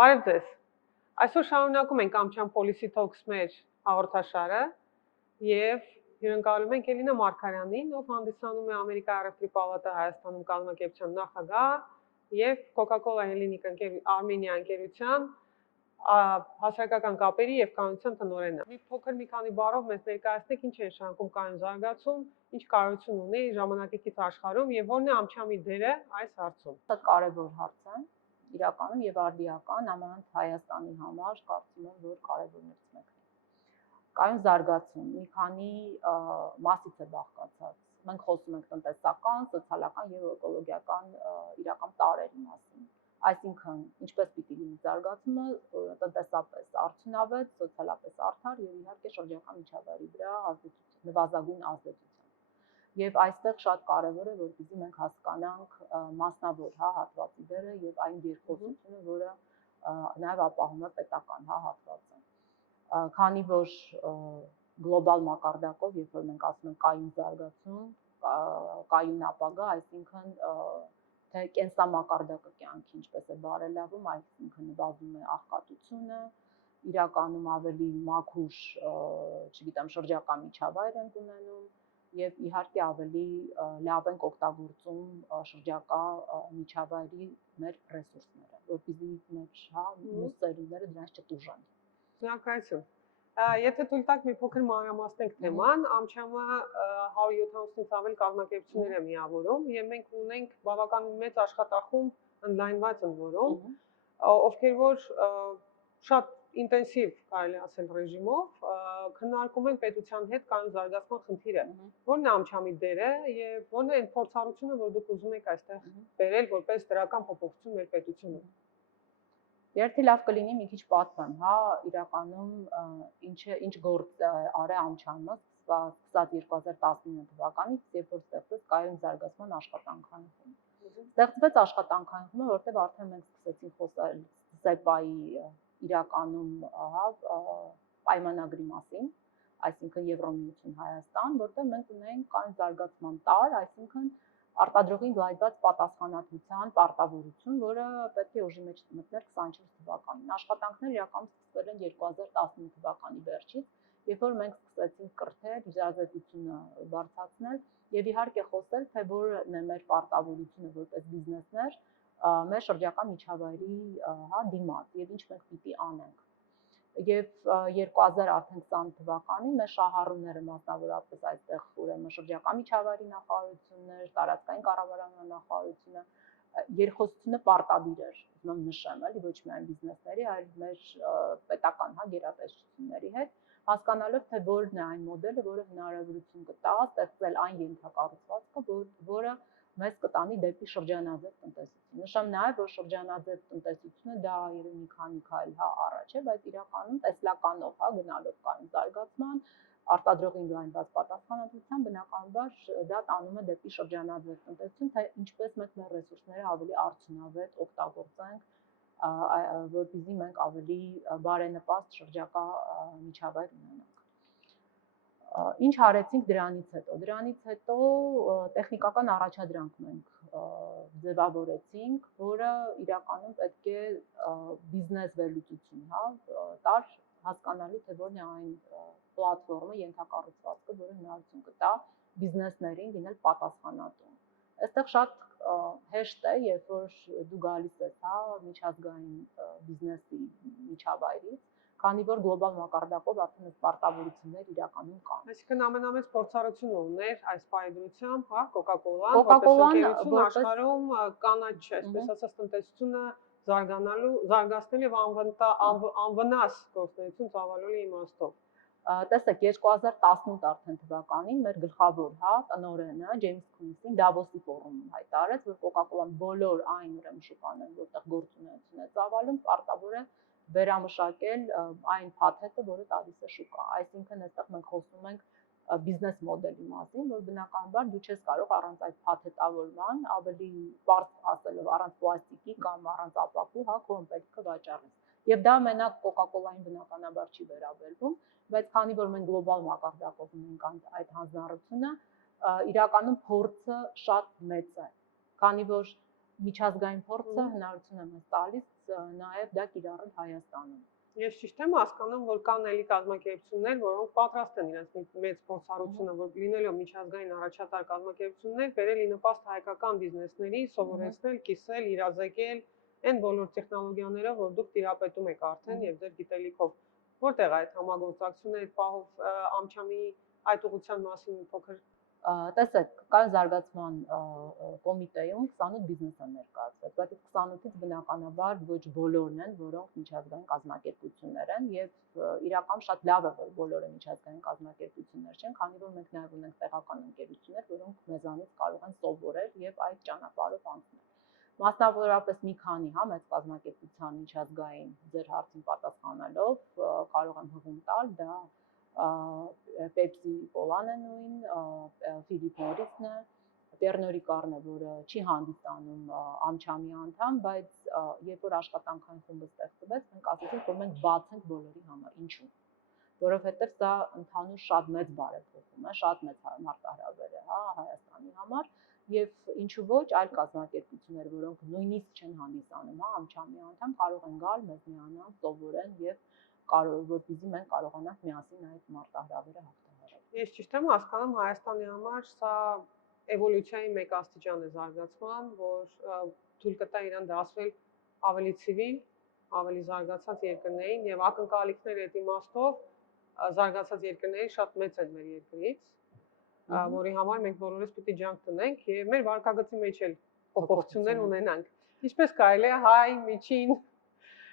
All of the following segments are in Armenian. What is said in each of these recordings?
Բարև ձեզ։ Այսօր շարունակում ենք Ամչյան Policy Talks մեր հաղորդաշարը եւ հյուրընկալում ենք Էլինա Մարգարյանին, ով հանդիսանում է Ամերիկայի առևտրի պալատը Հայաստանում կազմակերպության նախագահ եւ Coca-Cola Hellenic Armenia ընկերության հասարակական կապերի եւ կանոնության տնօրենը։ Մի քանի բառով մեզ ներկայացնեք ինչ է նշանակում կայուն զարգացում, ինչ կարողություն ունի ժամանակի կից աշխարհում եւ որն է Ամչյամի դերը այս հարցում։ Շատ կարևոր հարց է իրականում եւ արդիական ամանդ Հայաստանի համար կարծում եմ որ կարևորներից մեկն է։ Կայուն զարգացում մի քանի մասից է բաղկացած։ Մենք խոսում ենք տնտեսական, սոցիալական եւ էկոլոգիական իրական տարրերի մասին։ Այսինքն, ինչպես պիտի լինի զարգացումը, տնտեսապես արդյունավետ, սոցիալապես արդար եւ իհարկե շրջակա միջավայրի վրա նվազագույն ազդեցություն։ Եվ այստեղ շատ կարևոր է, որպեսզի մենք հասկանանք մասնավոր հատվածի դերը եւ այն երկխոսությունը, որը նաեւ ապահովում է պետական հատվածը։ Քանի որ գլոբալ մակարդակով, երբ որ մենք ասում ենք կայուն զարգացում, կայուն ապագա, այսինքն թե կենսամակարդակը կյանքի ինչպես է բարելավում, այսինքն նվազում է աղքատությունը, իրականում ավելի մաքուր, չգիտեմ, շրջակա միջավայր ենք ունենում եւ իհարկե ավելի լավ ենք օգտագործում շրջակա միջավայրի մեր ռեսուրսները, որպեսզի մեր մյուս ծերունները դրանց չտուժան։ Շնորհակալություն։ Եթե թույլ տաք մի փոքր մանրամասնենք թեման, Ամչամը 170-ից ավել կազմակերպություններ է միավորում եւ մենք ունենք բավականին մեծ աշխատախումբ ընդլայնված ընդ որում, ովքեր որ շատ ինտենսիվ կարելի ասել ռեժիմով քննարկում են պետության հետ կայուն զարգացման խնդիրը։ Որն է Ամչամի դերը եւ որն է այն փորձառությունը, որ դուք ուզում եք այստեղ բերել որպես դրական փոփոխություն մեր պետությունում։ Երթի լավ կլինի մի քիչ պատմեմ, իրականում ինչ գործ արի Ամչյանը սկսած 2019 թվականից, երբ որ ստեղծվեց կայուն զարգացման աշխատանքային խումբ։ Ստեղծվեց աշխատանքային խումբը, որտեղ արդեն մենք սկսեցինք խոսել ՍԵՊԱ-ի իրականում պայմանագրի մասին, այսինքն Եվրամիություն Հայաստան, որտեղ մենք ունենք կայուն զարգացման տարր, այսինքն արտադրողին գլայդված պատասխանատվության պարտավորություն, որը պետք է ուժի մեջ մտներ 24 թվականին։ Աշխատանքները իրականում սկսվել են 2019 թվականի վերջից, երբ որ մենք սկսեցինք կրթել, իջազետությունը բարձրացնել եւ իհարկե խոսել, թե որն է մեր պարտավորությունը որպես բիզնեսներ մեր շրջակա միջավայրի դիմաց եւ ինչ մենք պիտի անենք։ Եվ 2020 թվականին մեր շահառուները մասնավորապես այստեղ ուրեմն շրջակա միջավայրի նախարարություններ, տարածքային կառավարման նախարարությունը երկխոսությունը պարտադիր էր, ուզում նշեմ, էլի ոչ միայն բիզնեսների, այլ մեր պետական գերատեսչությունների հետ, հասկանալով թե որն է այն մոդելը, որը հնարավորություն կտա ստեղծել այն ենթակառուցվածքը, որը մեզ կտանի դեպի շրջանաձև տնտեսություն։ Նշեմ նաև, որ շրջանաձև տնտեսությունը դա երևի մի քանի քայլ առաջ է, բայց իրականում տեսլականով գնալով կայուն զարգացման, արտադրողին գլայնված պատասխանատվության բնականաբար դա տանում է դեպի շրջանաձև տնտեսություն, թե ինչպես մենք մեր ռեսուրսները ավելի արդյունավետ օգտագործենք, որպեսզի մենք ավելի բարենպաստ շրջակա միջավայր ունենանք։ Ինչ արեցինք դրանից հետո։ Դրանից հետո տեխնիկական առաջադրանք մենք ձևավորեցինք, որը իրականում պետք է բիզնես վերլուծություն տար հասկանալու, թե որն է այն պլատֆորմը, ենթակառուցվածքը, որը հնարավորություն կտա բիզնեսներին լինել պատասխանատու։ Այստեղ շատ հեշտ է, երբ որ դու գալիս ես միջազգային բիզնեսի միջավայրից, քանի որ գլոբալ մակարդակով արդեն այս պարտավորություններ իրականում կան։ Այսինքն ամենամեծ փորձառությունը ուներ այս պայմանությամբ, Coca-Cola-ն, որպես ընկերություն աշխարհում կանաչ, այսպես ասած, տնտեսությունը զարգացնել եւ անվնաս գործունեություն ծավալելու իմաստով։ Տեսեք, 2018 արդեն թվականին մեր գլխավոր տնօրենը Ջեյմս Քունսին Դավոսի ֆորումում հայտարարեց, որ Coca-Cola-ն բոլոր այն ուրեմն շուկաներ, որտեղ գործունեություն է ծավալում, պարտավոր է վերամշակել այն փաթեթը, որը տալիս է շուկա։ Այսինքն այստեղ մենք խոսում ենք բիզնես մոդելի մասին, որ բնականաբար դու չես կարող առանց այդ փաթեթավորման, ավելի բարձր ասելով, առանց պլաստիկի կամ առանց ապակու, քո ըմպելիքը վաճառես։ Եվ դա մենակ Coca-Cola-ին բնականաբար չի վերաբերվում, բայց քանի որ մենք գլոբալ մակարդակով ունենք այդ հանձնառությունը, իրականում փորձը շատ մեծ է, քանի որ միջազգային փորձը հնարավորություն է մեզ տալիս նաև դա կիրառել Հայաստանում։ Ես ճիշտ եմ հասկանում, որ կան էլի կազմակերպություններ, որոնք պատրաստ են իրենց մեծ փորձառությունը, որ լինելով միջազգային առաջատար կազմակերպություններ, բերել ի նպաստ հայկական բիզնեսների, սովորեցնել, կիսել, իրազեկել այն բոլոր տեխնոլոգիաները, որ դուք տիրապետում եք արդեն եւ ձեր գիտելիքով։ Որտեղ այդ համագործակցությունների պահով Ամչամի այդ ուղղության մասին փոքր Տեսեք, կա զարգացման կոմիտեում 28 բիզնես են ներկայացված, բայց այդ 28-ից բնականաբար ոչ բոլորն են, որոնք միջազգային կազմակերպություններ են եւ իրական շատ լավ է, որ բոլորը միջազգային կազմակերպություններ չեն, քանի որ մենք նաեւ ունենք տեղական ընկերություններ, որոնք մեզանից կարող են սովորել եւ այդ ճանապարհով անցնել։ Մասնավորապես մի քանի մեծ կազմակերպության միջազգային ձեր հարցին պատասխանելով կարող եմ հղում տալ, դա Pepsi Polan-ը նույն, Philip Morris-ն է, Pernod Ricard-ը, որը չի հանդիսանում Ամչամի անդամ, բայց երբ որ աշխատանքային խումբը ստեղծվեց, մենք ասացինք, որ մենք բաց ենք բոլորի համար, ինչու՞։ Որովհետև դա ընդհանուր շատ մեծ բարեփոխում է, շատ մեծ մարտահրավեր է, Հայաստանի համար, եւ ինչու ոչ այլ կազմակերպություններ, որոնք նույնիսկ չեն հանդիսանում, Ամչամի անդամ, կարող են գալ, մեզ միանալ, սովորեն եւ որպեսզի մենք կարողանանք միասին այդ մարտահրավերը հաղթահարել։ Ես ճիշտ եմ հասկանում, Հայաստանի համար սա էվոլյուցիայի մեկ աստիճան է զարգացման, որ թույլ կտա իրան դասվել ավելի ցիվիլ, ավելի զարգացած երկրներին եւ ակնկալիքները այդ իմաստով զարգացած երկրների շատ մեծ են մեր երկրից, որի համար մենք բոլորս պիտի ջանք տնենք եւ մեր վարկագծի մեջ էլ փոփոխություններ ունենանք։ Ինչպես կարելի է հայ միջին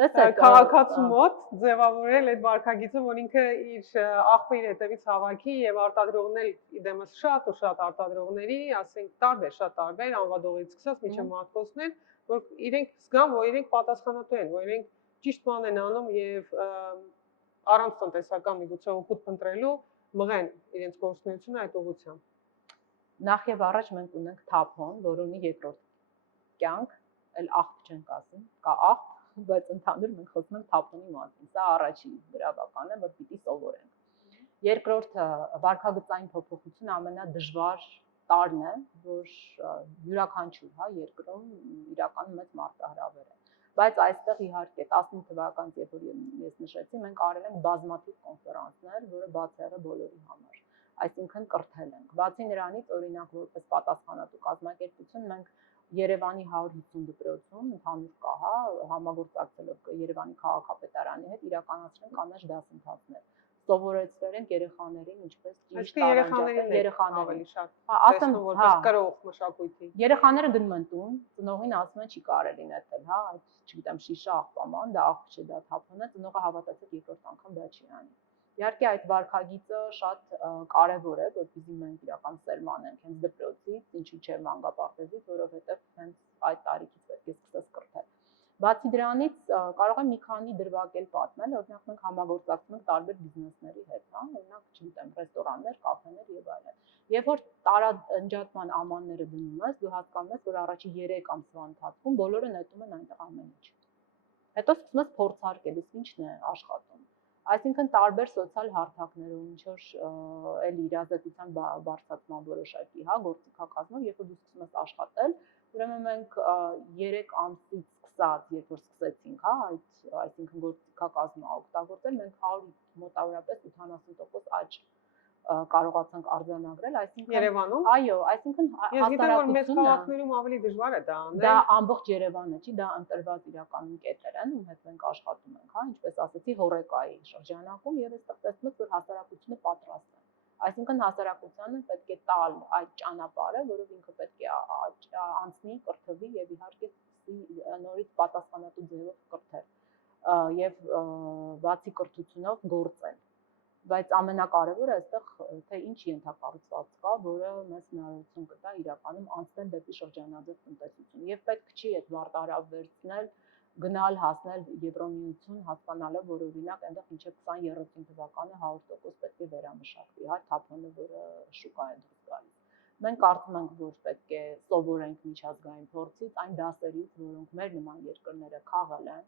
քաղաքացու մոտ ձևավորել այդ վարկագիծը, որ ինքը իր աղբը իր հետևից հավաքի եւ արտադրողն էլ իդեմս շատ ու շատ արտադրողների, ասենք տարբեր, շատ տարբեր անվադողից սկսած մինչեւ մարտկոցներ, որ իրենք զգան, որ իրենք պատասխանատու են, որ իրենք ճիշտ բան են անում եւ առանց տնտեսական միգուցե օգուտ փնտրելու մղեն իրենց գործունեությունը այդ ուղղությամբ։ Նախ եւ առաջ մենք ունենք Թափոն, որ ունի երկրորդ կյանք, այլ աղբ չենք ասում, կա աղբ, բայց ընդհանուր մենք խոսում ենք Թափոնի մասին։ Սա առաջին գրավականը, որ պիտի սովորենք։ Երկրորդը վարկագծային փոփոխությունը ամենադժվար տարրն է, որ յուրաքանչյուր երկրում իրականում մեծ մարտահրավեր է։ Բայց այստեղ իհարկե 15 թվականից, երբ որ ես նշեցի, մենք արել ենք բազմաթիվ կոնֆերանսներ, որը բացառ է բոլորի համար։ Այսինքն կրթել ենք։ Բացի նրանից, օրինակ որպես պատասխանատու կազմակերպություն մենք Երևանի 150 դպրոցում ընդհանուր կա, համագործակցելով Երևանի քաղաքապետարանի հետ իրականացրել կանաչ դասընթացներ։ Սովորեցրել ենք երեխաներին ինչպես ճիշտ երեխաներին ավելի շատ ասեմ որպես կրող մշակույթի։ Երեխաները գնում են տուն, ծնողին ասում են չի կարելի նետել, այդ չգիտեմ շիշա աղբաման, դա աղբ չէ, դա Թափոն է, ծնողը հավատացեք երկրորդ անգամ դա չի անի։ Իհարկե այդ վարկագիծը շատ կարևոր է, որպեսզի մենք իրական սերմանենք հենց դպրոցից, ինչի՞ չէ մանկապարտեզից, որովհետև հենց այդ տարիքից պետք է սկսես կրթել։ Բացի դրանից կարող եմ մի քանի դրվագ էլ պատմել, օրինակ մենք համագործակցում ենք տարբեր բիզնեսների հետ, օրինակ, չգիտեմ, ռեստորաններ, կաֆեներ եւ այլն։ Երբ որ տարանջատման ամանները դնում ես, դու հասկանում ես, որ առաջի 3 ամսվա ընթացքում բոլորը նետում են այնտեղ ամեն ինչ։ Հետո սկսում ես փորձարկել, ինչն է աշխատում։ Այսինքն տարբեր սոցիալ հարթակներում ինչ որ էլի իրազեկության բարձրացման որոշակի, գործիքակազմով, երբ որ դու սկսում ես աշխատել, ուրեմն մենք 3 ամսից սկսած, երբ որ սկսեցինք, այսինքն գործիքակազմը օգտագործել, մենք 100 մոտավորապես 80% աճ կարողացանք արձանագրել, այսինքն Երևանում։ Այո, այսինքն Ես գիտեմ, որ մեծ քաղաքներում ավելի դժվար է դա անել։ Դա ամբողջ Երևանը չի, դա ընտրված իրականում կետեր են, ում հետ մենք աշխատում ենք, ինչպես ասեցի, Հոռեկայի շրջանակում եւ այստեղ տեսնում եք, որ հասարակությունը պատրաստ է։ Այսինքն հասարակությանը պետք է տալ այդ ճանապարհը, որով ինքը պետք է անցնի, կրթվի եւ իհարկե նորից պատասխանատու ձևով կրթել եւ բացի կրթությունով գործել։ Բայց ամենակարևորը այստեղ թե ինչ ենթակառուցվածք կա, որը մեզ հնարավորություն կտա իրականում անցնել դեպի շրջանաձև տնտեսություն։ Եվ պետք չի այդ մարտահրավերցնել, գնալ հասնել Եվրոմիություն, հասկանալով, որ օրինակ այնտեղ մինչև 2030 թվականը 100% պետք է վերամշակվի, Թափոնը, որը շուկա է դուրս գալիս։ Մենք կարծում ենք, որ պետք է սովորենք միջազգային փորձից, այն դասերից, որոնք մեր նման երկրները քաղել են,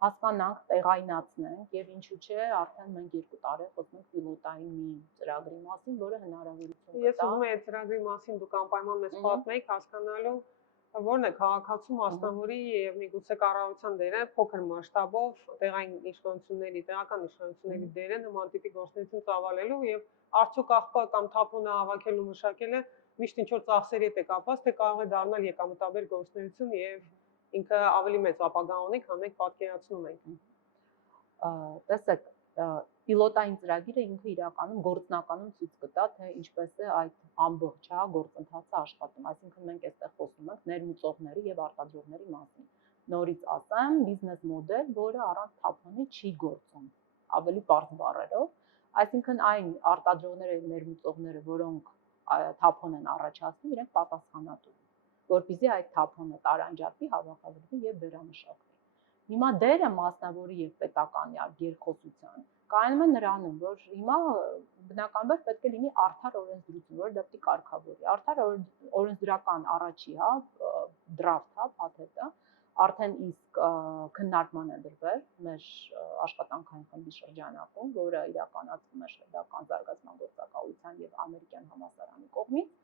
հասկանանք, տեղայնացնենք եւ ինչու՞ չէ, արդեն մենք 2 տարի խոսում ենք պիլոտային մի ծրագրի մասին, որը հնարավորություն կտա։ Ես ուզում եմ այդ ծրագրի մասին դուք անպայման մեզ պատմեք, հասկանալու Որն է քաղաքացու մասնավորի եւ միգուցե կառավարության դերը փոքր մասշտաբով տեղական իշխանությունների դերը նման տիպի գործունեություն ծավալելու եւ արդյոք աղբը կամ թափոնը հավաքելու մշակելը միշտ ինչ որ ծախսերի հետ է կապված, թե կարող է դառնալ եկամտաբեր գործունեություն եւ ինքը ավելի մեծ ապագա ունի, քան մենք պատկերացնում ենք։ Տեսեք, պիլոտային ծրագիրը ինքը իրականում գործնականում ցույց կտա, թե ինչպես է այդ ամբողջ գործընթացը աշխատում։ Այսինքն մենք այստեղ խոսում ենք ներմուծողների եւ արտադրողների մասին։ Նորից ասեմ, բիզնես մոդել, որը առանց թափոնի չի գործում, ավելի պարզ բառերով, այսինքն այն արտադրողները եւ ներմուծողները, որոնք թափոն են առաջացնում, իրենք պատասխանատու են, որպեսզի այդ թափոնը տարանջատվի, հավաքագրվի եւ վերամշակվի։ Հիմա դերը մասնավորի եւ պետականի երկխոսության կայանում է նրանում, որ հիմա բնականաբար պետք է լինի արդար օրենսդրություն, որը դա պիտի կարգավորի։ Արդար օրենսդրական առաջի, դրաֆտ, փաթեթը արդեն իսկ քննարկման է դրվել մեր աշխատանքային խմբի շրջանակում, որը իրականացվում է շվեդական զարգացման գործակալության եւ ամերիկյան համալսարանի կողմից,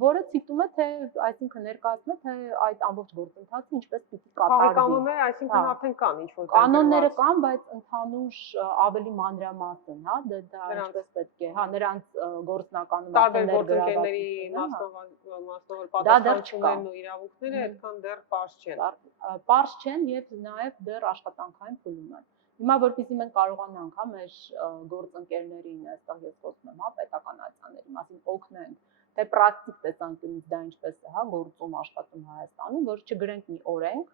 որը ցույցում է, թե այսինքն ներկայացնում է, թե այդ ամբողջ գործընթացը ինչպես պիտի կատարվի։ Կանոնները այսինքն արդեն կան ինչ-որ կանոնները կան, բայց ընդհանուր ավելի մանրամասն, դա ինչպես պետք է, նրանց գործնականում արդեն գործընկերների մասնավոր պատասխանատուներն ու իրավունքները այդքան դեռ պարզ չեն։ Պարզ չեն եւ նաեւ դեռ աշխատանքային փուլում են։ Հիմա որպեսզի մենք կարողանանք, մեր գործընկերներին, այստեղ ես խոսում եմ, պետականացիաների մասին օգնենք, թե պրակտիկ տեսանկյունից դա ինչպես է, գործում աշխատում Հայաստանում, որ չգրենք մի օրենք,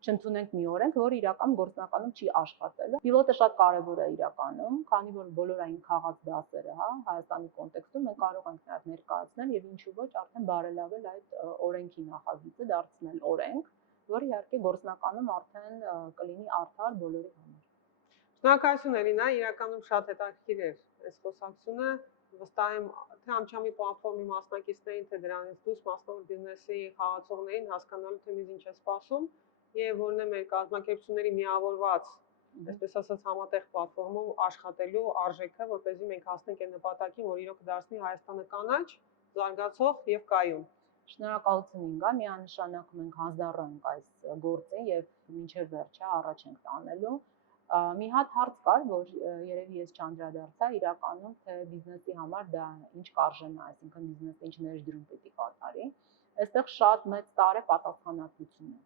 չընդունենք մի օրենք, որ իրական գործնականում չի աշխատելու։ Պիլոտը շատ կարևոր է իրականում, քանի որ բոլոր այն քաղաք դասերը, Հայաստանի կոնտեքստում մենք կարող ենք նաև ներկայացնել եւ ինչու ոչ արդեն բարելավել այդ օրենքի նախագիծը, դարձնել օրենք, որ իհարկե գործնականում արդեն կլինի արդար բոլորի համար։ Շնորհակալություն Էլինա, իրականում շատ հետաքրքիր էր այս խոսակցությունը։ Վստահ եմ, թե Ամչամի պլատֆորմի մասնակիցներին, թե դրանից դուրս մասնավոր բիզնեսի խաղացողներին հասկանալու թե մեզ ինչ է սպասում եւ որն է մեր կազմակերպությունների միավորված, այսպես ասած, համատեղ պլատֆորմում աշխատելու արժեքը, որպեսզի մենք հասնենք այն նպատակին, որ իրոք դարձնի Հայաստանը կանաչ, զարգացող եւ կայուն։ Շնորհակալություն Ինգա, միանշանակ մենք հանձնառանք այս գործին եւ մինչեւ վերջը առաջ ենք տանելու։ Մի հատ հարց կար, որ երևի ես չանդրադարձա իրականում, թե բիզնեսի համար դա ինչ կարժենա, այսինքն բիզնեսը ինչ ներդրում պետք է կատարի։ Այստեղ շատ մեծ տար է պատասխանատվությունը։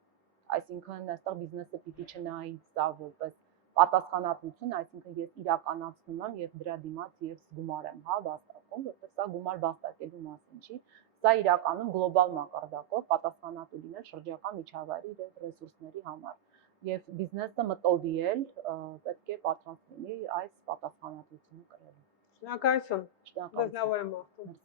Այսինքն այստեղ բիզնեսը պիտի չնայի սա որպես պատասխանատվություն, այսինքն ես իրականացնում եմ եւ դրա դիմաց ես գումար եմ, վաստակում, որտեղ սա գումար վաստակելու մասին չի։ Սա իրականում գլոբալ մակարդակով պատասխանատու լինել շրջակա միջավայրի եւ ռեսուրսների համար։ Եվ բիզնեսը մտովի էլ պետք է պատրաստ լինի այս պատասխանատվությունը կրելու։ Շնորհակալություն։ Շնորհակալություն։ Լավ եմ ողջունում։